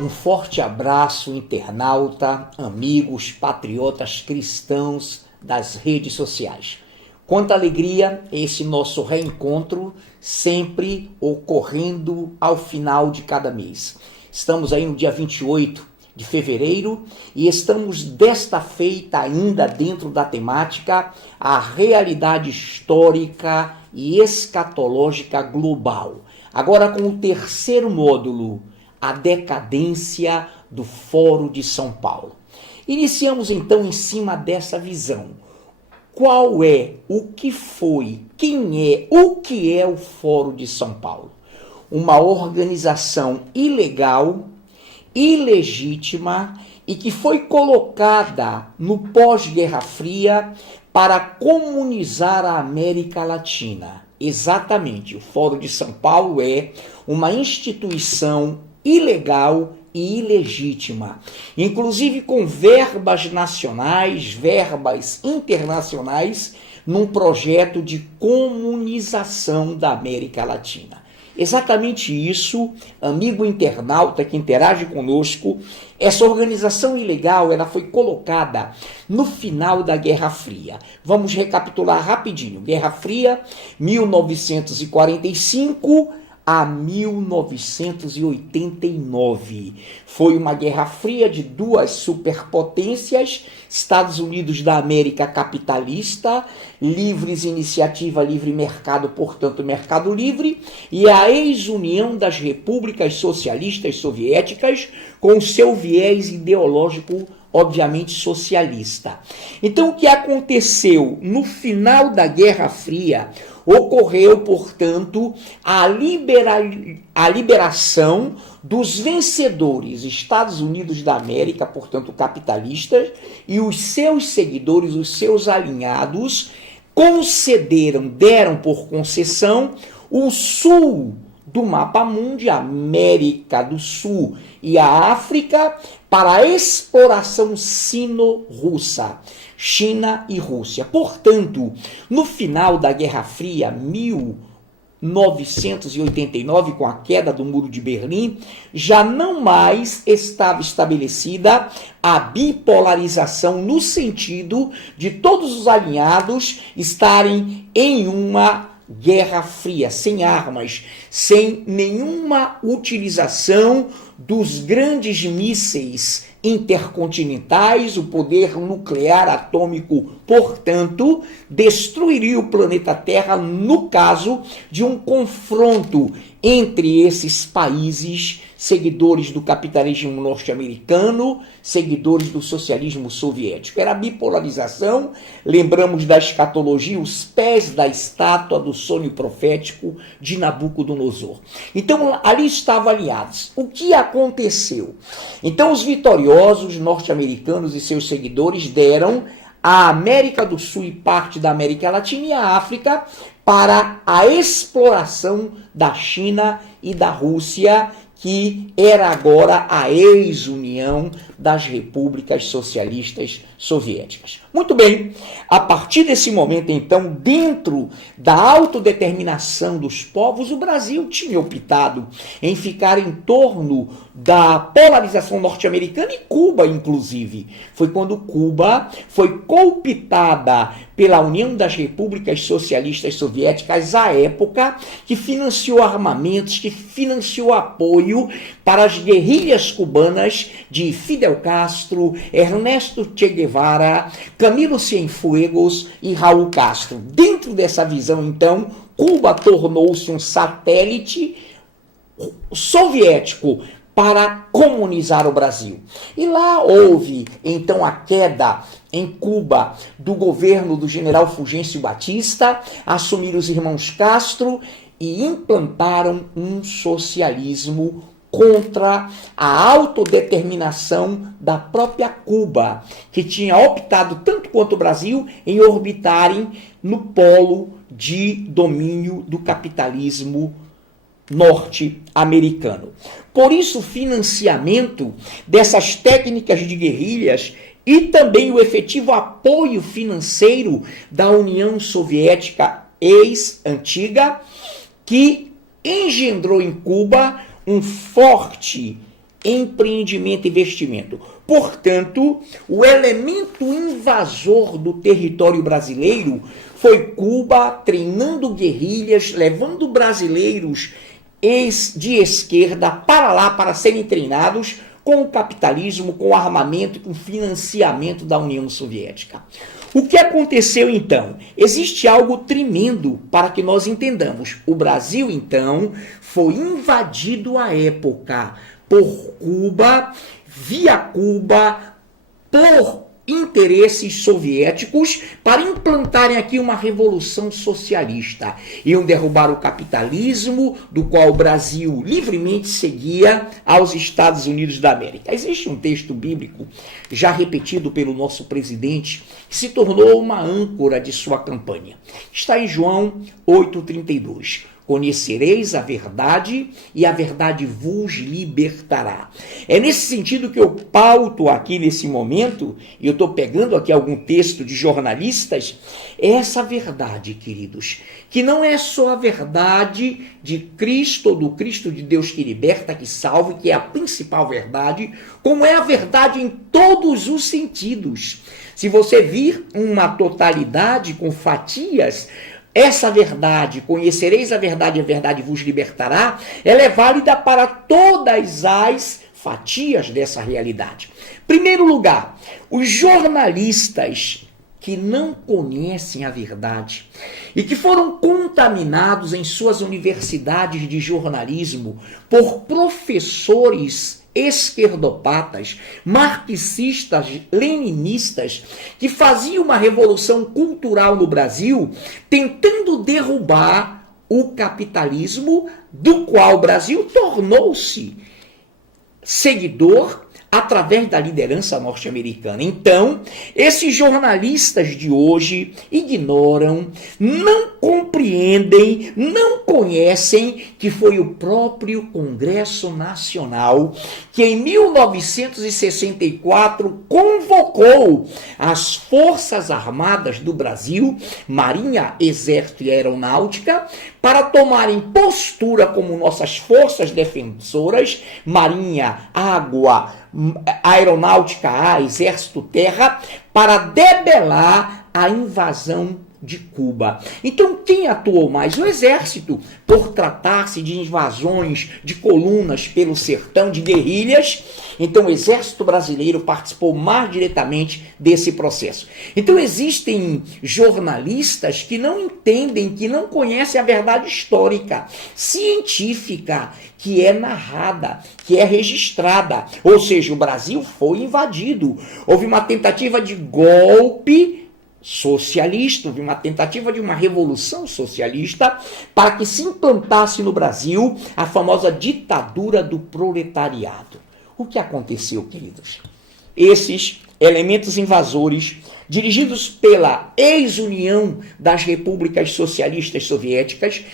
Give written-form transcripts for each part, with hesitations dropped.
Um forte abraço, internauta, amigos, patriotas cristãos das redes sociais. Quanta alegria esse nosso reencontro, sempre ocorrendo ao final de cada mês. Estamos aí no dia 28 de fevereiro e estamos desta feita ainda dentro da temática a realidade histórica e escatológica global. Agora com o terceiro módulo, a decadência do Fórum de São Paulo. Iniciamos então em cima dessa visão. Qual é, o que foi, quem é, o que é o Fórum de São Paulo? Uma organização ilegal, ilegítima e que foi colocada no pós-Guerra Fria para comunizar a América Latina. Exatamente, o Fórum de São Paulo é uma instituição ilegal e ilegítima, inclusive com verbas nacionais, verbas internacionais, num projeto de comunização da América Latina. Exatamente isso, amigo internauta que interage conosco, essa organização ilegal ela foi colocada no final da Guerra Fria. Vamos recapitular rapidinho. Guerra Fria, 1945 a 1989. Foi uma Guerra Fria de duas superpotências, Estados Unidos da América capitalista, livres iniciativa, livre mercado, portanto mercado livre, e a ex-união das repúblicas socialistas soviéticas com seu viés ideológico obviamente socialista. Então o que aconteceu no final da Guerra Fria? Ocorreu, portanto, a liberação dos vencedores, Estados Unidos da América, portanto capitalistas, e os seus seguidores, os seus alinhados, deram por concessão o sul do mapa mundi, a América do Sul e a África, para a exploração sino-russa, China e Rússia. Portanto, no final da Guerra Fria, 1989, com a queda do Muro de Berlim, já não mais estava estabelecida a bipolarização no sentido de todos os alinhados estarem em uma Guerra Fria, sem armas, sem nenhuma utilização dos grandes mísseis intercontinentais, o poder nuclear atômico, portanto, destruiria o planeta Terra no caso de um confronto entre esses países, seguidores do capitalismo norte-americano, seguidores do socialismo soviético. Era a bipolarização, lembramos da escatologia, os pés da estátua do sonho profético de Nabucodonosor. Então, ali estavam aliados. O que aconteceu? Então, os vitoriosos norte-americanos e seus seguidores deram a América do Sul e parte da América Latina e a África para a exploração da China e da Rússia, que era agora a ex-união das repúblicas socialistas soviéticas. Muito bem, a partir desse momento, então, dentro da autodeterminação dos povos, o Brasil tinha optado em ficar em torno da polarização norte-americana e Cuba, inclusive. Foi quando Cuba foi cooptada pela União das Repúblicas Socialistas Soviéticas, à época, que financiou armamentos, que financiou apoio para as guerrilhas cubanas de Fidel Castro, Ernesto Che Guevara, Camilo Cienfuegos e Raul Castro. Dentro dessa visão, então, Cuba tornou-se um satélite soviético para comunizar o Brasil. E lá houve, então, a queda em Cuba do governo do general Fulgêncio Batista, assumiram os irmãos Castro e implantaram um socialismo contra a autodeterminação da própria Cuba, que tinha optado, tanto quanto o Brasil, em orbitarem no polo de domínio do capitalismo norte-americano. Por isso, o financiamento dessas técnicas de guerrilhas e também o efetivo apoio financeiro da União Soviética ex-antiga, que engendrou em Cuba um forte empreendimento e investimento. Portanto, o elemento invasor do território brasileiro foi Cuba treinando guerrilhas, levando brasileiros de esquerda para lá para serem treinados com o capitalismo, com o armamento, com o financiamento da União Soviética. O que aconteceu então? Existe algo tremendo para que nós entendamos. O Brasil, então, foi invadido à época por Cuba, via Cuba, por interesses soviéticos para implantarem aqui uma revolução socialista. Iam derrubar o capitalismo, do qual o Brasil livremente seguia aos Estados Unidos da América. Existe um texto bíblico, já repetido pelo nosso presidente, que se tornou uma âncora de sua campanha. Está em João 8,32. Conhecereis a verdade e a verdade vos libertará. É nesse sentido que eu pauto aqui nesse momento, e eu estou pegando aqui algum texto de jornalistas, essa verdade, queridos, que não é só a verdade de Cristo, ou do Cristo de Deus que liberta, que salva, que é a principal verdade, como é a verdade em todos os sentidos. Se você vir uma totalidade com fatias, essa verdade, conhecereis a verdade vos libertará, ela é válida para todas as fatias dessa realidade. Primeiro lugar, os jornalistas que não conhecem a verdade e que foram contaminados em suas universidades de jornalismo por professores esquerdopatas, marxistas, leninistas, que faziam uma revolução cultural no Brasil, tentando derrubar o capitalismo, do qual o Brasil tornou-se seguidor através da liderança norte-americana. Então, esses jornalistas de hoje ignoram, não compreendem, não conhecem que foi o próprio Congresso Nacional que em 1964 convocou as Forças Armadas do Brasil, Marinha, Exército e Aeronáutica, para tomarem postura como nossas forças defensoras, Marinha, Água, Aeronáutica, Ar, Exército, Terra, para debelar a invasão de Cuba. Então, quem atuou mais? O Exército, por tratar-se de invasões de colunas pelo sertão, de guerrilhas. Então, o Exército Brasileiro participou mais diretamente desse processo. Então, existem jornalistas que não entendem, que não conhecem a verdade histórica, científica, que é narrada, que é registrada. Ou seja, o Brasil foi invadido. Houve uma tentativa de golpe socialista, houve uma tentativa de uma revolução socialista para que se implantasse no Brasil a famosa ditadura do proletariado. O que aconteceu, queridos? Esses elementos invasores, dirigidos pela ex-União das Repúblicas Socialistas Soviéticas,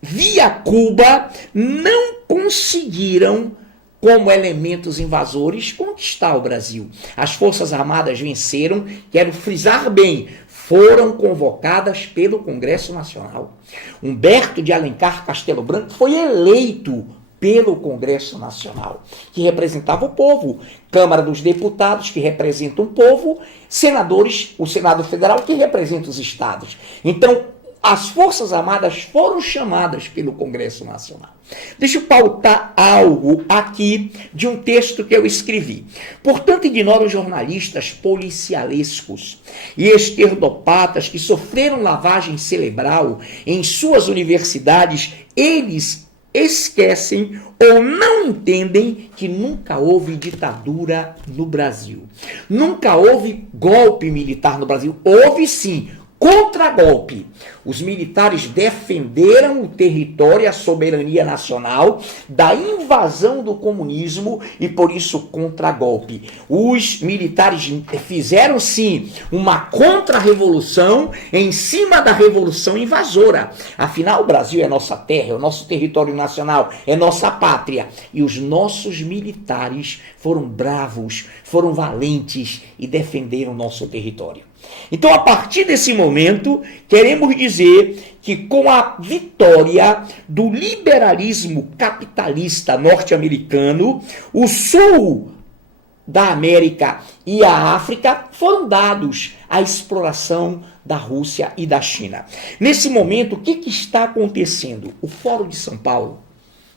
via Cuba, não conseguiram, como elementos invasores, conquistar o Brasil. As Forças Armadas venceram, quero frisar bem, foram convocadas pelo Congresso Nacional. Humberto de Alencar Castelo Branco foi eleito pelo Congresso Nacional, que representava o povo. Câmara dos Deputados, que representa o povo. Senadores, o Senado Federal, que representa os estados. Então, as Forças Armadas foram chamadas pelo Congresso Nacional. Deixa eu pautar algo aqui de um texto que eu escrevi. Portanto, ignoro os jornalistas policialescos e esquerdopatas que sofreram lavagem cerebral em suas universidades. Eles esquecem ou não entendem que nunca houve ditadura no Brasil. Nunca houve golpe militar no Brasil. Houve sim contragolpe. Os militares defenderam o território e a soberania nacional da invasão do comunismo e, por isso, contragolpe. Os militares fizeram, sim, uma contra-revolução em cima da revolução invasora. Afinal, o Brasil é nossa terra, é o nosso território nacional, é nossa pátria. E os nossos militares foram bravos, foram valentes e defenderam o nosso território. Então, a partir desse momento, queremos dizer que com a vitória do liberalismo capitalista norte-americano, o sul da América e a África foram dados à exploração da Rússia e da China. Nesse momento, o que está acontecendo? O Fórum de São Paulo,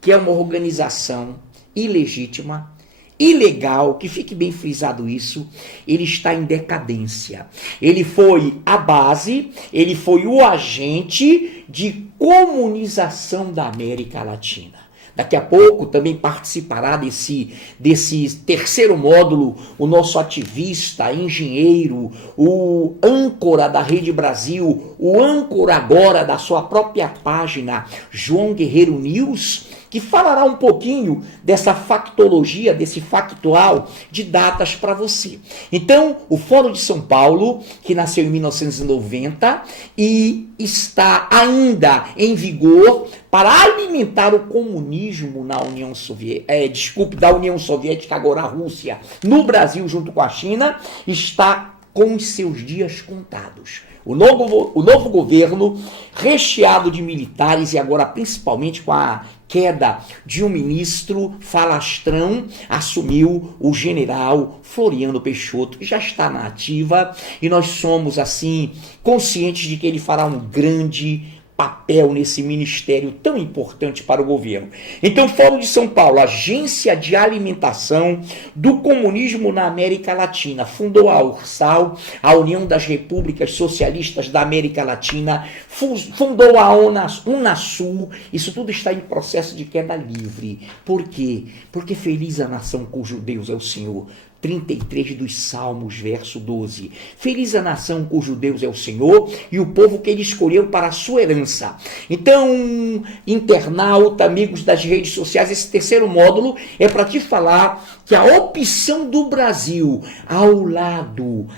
que é uma organização ilegítima, ilegal, que fique bem frisado isso, ele está em decadência. Ele foi a base, ele foi o agente de comunização da América Latina. Daqui a pouco também participará desse terceiro módulo o nosso ativista, engenheiro, o âncora da Rede Brasil, o âncora agora da sua própria página, João Guerreiro News, que falará um pouquinho dessa factologia, desse factual de datas para você. Então, o Fórum de São Paulo, que nasceu em 1990 e está ainda em vigor para alimentar o comunismo na União Soviética, da União Soviética, agora a Rússia, no Brasil junto com a China, está com os seus dias contados. O novo governo, recheado de militares e agora principalmente com a queda de um ministro falastrão, assumiu o general Floriano Peixoto, que já está na ativa, e nós somos, assim, conscientes de que ele fará um grande papel nesse ministério tão importante para o governo. Então, Fórum de São Paulo, agência de alimentação do comunismo na América Latina, fundou a URSAL, a União das Repúblicas Socialistas da América Latina, fundou a Unasul, isso tudo está em processo de queda livre. Por quê? Porque feliz a nação cujo Deus é o Senhor. 33 dos Salmos, verso 12. Feliz a nação cujo Deus é o Senhor e o povo que ele escolheu para a sua herança. Então, internauta, amigos das redes sociais, esse terceiro módulo é para te falar que a opção do Brasil ao lado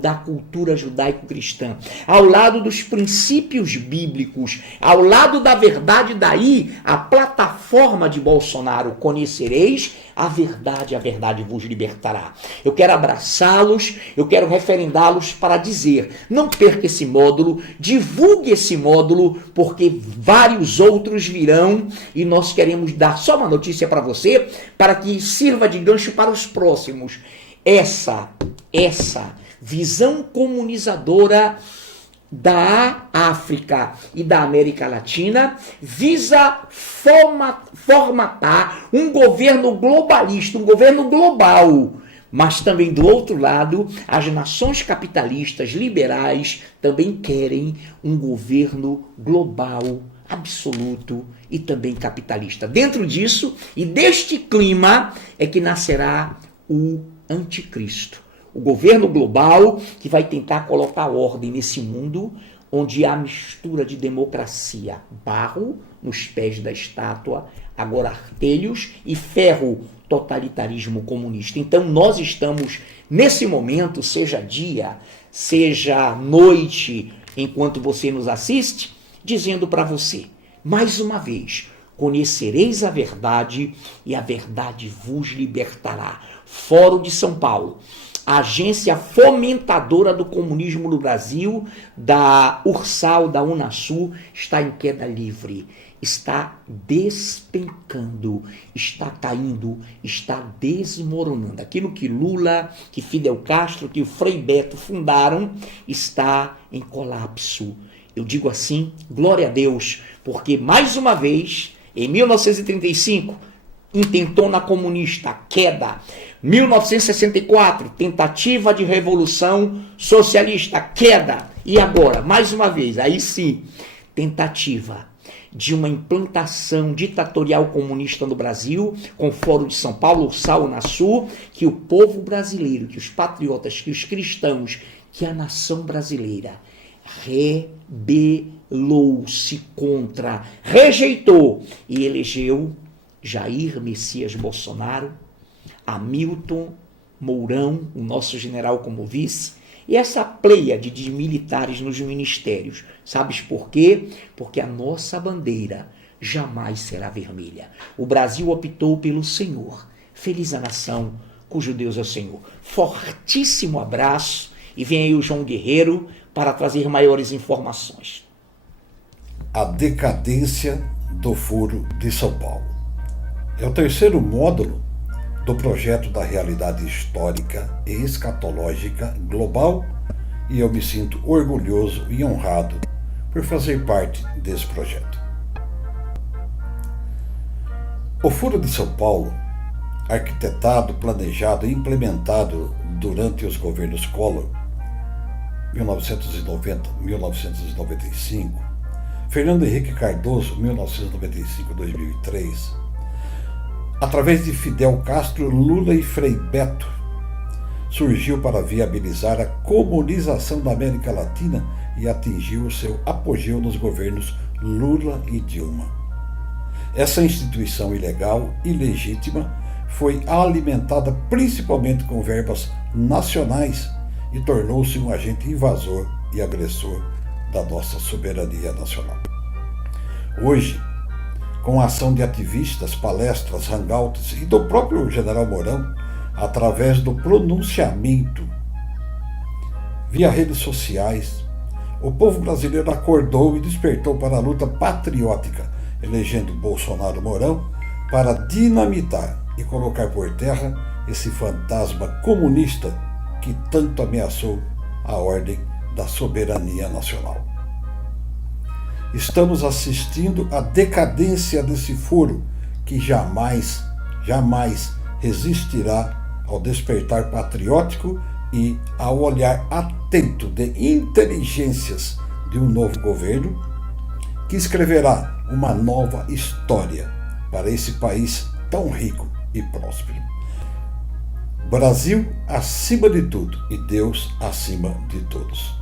da cultura judaico-cristã, ao lado dos princípios bíblicos, ao lado da verdade, daí a plataforma de Bolsonaro, conhecereis a verdade vos libertará. Eu quero abraçá-los, eu quero referendá-los para dizer, não perca esse módulo, divulgue esse módulo, porque vários outros virão e nós queremos dar só uma notícia para você, para que sirva de gancho para os próximos. Essa visão comunizadora da África e da América Latina visa formatar um governo globalista, um governo global. Mas também do outro lado, as nações capitalistas liberais também querem um governo global, absoluto e também capitalista. Dentro disso e deste clima é que nascerá o anticristo. O governo global que vai tentar colocar ordem nesse mundo onde há mistura de democracia, barro nos pés da estátua, agora artelhos e ferro, totalitarismo comunista. Então nós estamos nesse momento, seja dia, seja noite, enquanto você nos assiste, dizendo para você, mais uma vez, conhecereis a verdade e a verdade vos libertará. Fórum de São Paulo. A agência fomentadora do comunismo no Brasil, da URSAL, da Unasul, está em queda livre, está despencando, está caindo, está desmoronando. Aquilo que Lula, que Fidel Castro, que o Frei Beto fundaram, está em colapso. Eu digo assim, glória a Deus, porque mais uma vez, em 1935, intentona comunista, queda. 1964, tentativa de revolução socialista, queda. E agora, mais uma vez, aí sim, tentativa de uma implantação ditatorial comunista no Brasil, com o Fórum de São Paulo, URSAL, Unasul, que o povo brasileiro, que os patriotas, que os cristãos, que a nação brasileira rebelou-se contra, rejeitou e elegeu Jair Messias Bolsonaro, Hamilton Mourão, o nosso general como vice, e essa pleiade de militares nos ministérios. Sabes por quê? Porque a nossa bandeira jamais será vermelha. O Brasil optou pelo Senhor. Feliz a nação cujo Deus é o Senhor. Fortíssimo abraço E vem aí o João Guerreiro para trazer maiores informações. A decadência do Foro de São Paulo. É o terceiro módulo do projeto da realidade histórica e escatológica global e eu me sinto orgulhoso e honrado por fazer parte desse projeto. O Foro de São Paulo, arquitetado, planejado e implementado durante os governos Collor, 1990-1995, Fernando Henrique Cardoso, 1995-2003, através de Fidel Castro, Lula e Frei Beto, surgiu para viabilizar a comunização da América Latina e atingiu o seu apogeu nos governos Lula e Dilma. Essa instituição ilegal e ilegítima foi alimentada principalmente com verbas nacionais e tornou-se um agente invasor e agressor da nossa soberania nacional. Hoje, com a ação de ativistas, palestras, hangouts e do próprio General Mourão, através do pronunciamento via redes sociais, o povo brasileiro acordou e despertou para a luta patriótica, elegendo Bolsonaro Mourão para dinamitar e colocar por terra esse fantasma comunista que tanto ameaçou a ordem da soberania nacional. Estamos assistindo à decadência desse foro que jamais resistirá ao despertar patriótico e ao olhar atento de inteligências de um novo governo que escreverá uma nova história para esse país tão rico e próspero. Brasil acima de tudo e Deus acima de todos.